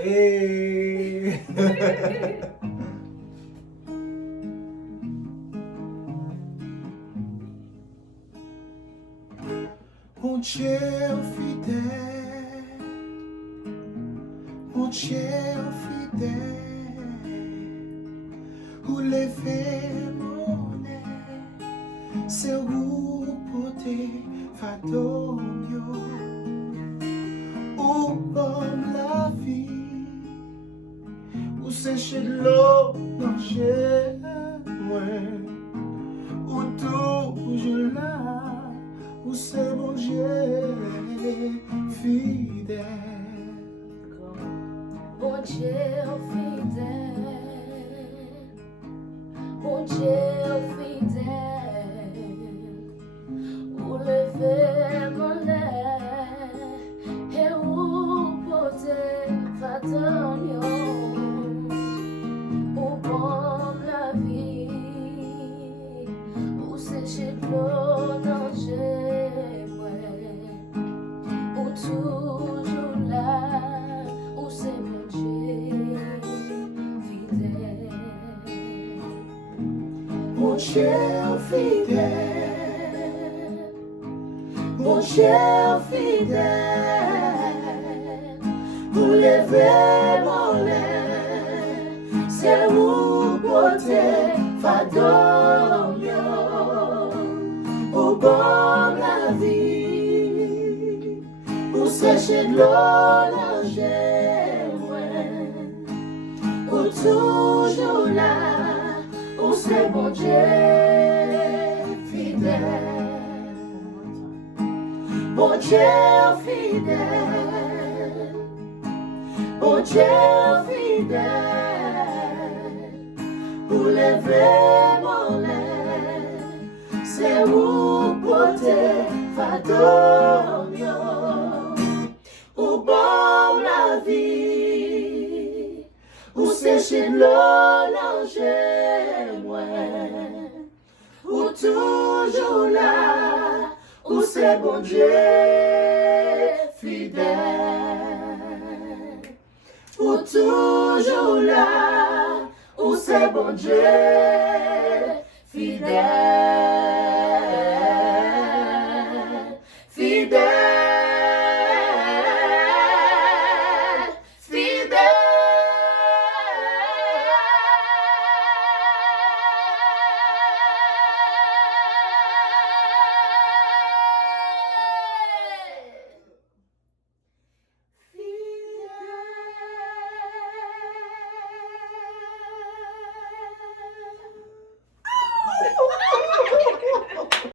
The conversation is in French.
Hey. Mon Dieu fidèle, mon Dieu fidèle, où lever mon aile, c'est où porter fadomio, où comme la vie, où sécher l'eau dans chez moi, où toujours là. Où c'est mon Dieu fidèle. Mon Dieu fidèle, mon Dieu fidèle, où lever mon lait et où porter fatonio, où bon la vie, où sécher l'eau dans toujours là, où c'est mon Dieu fidèle. Mon Dieu fidèle, mon Dieu fidèle, pour lever mon lait, c'est où porter fadomio, où bon la vie. Sécher de l'eau dans où toujours là, où c'est mon Dieu fidèle. Mon Dieu fidèle, mon Dieu fidèle, pour lever mon lait, c'est où porter fadomio. Où bon la vie, où sécher l'eau langer moi, où toujours là, où c'est bon Dieu fidèle, où toujours là, où c'est bon Dieu fidèle.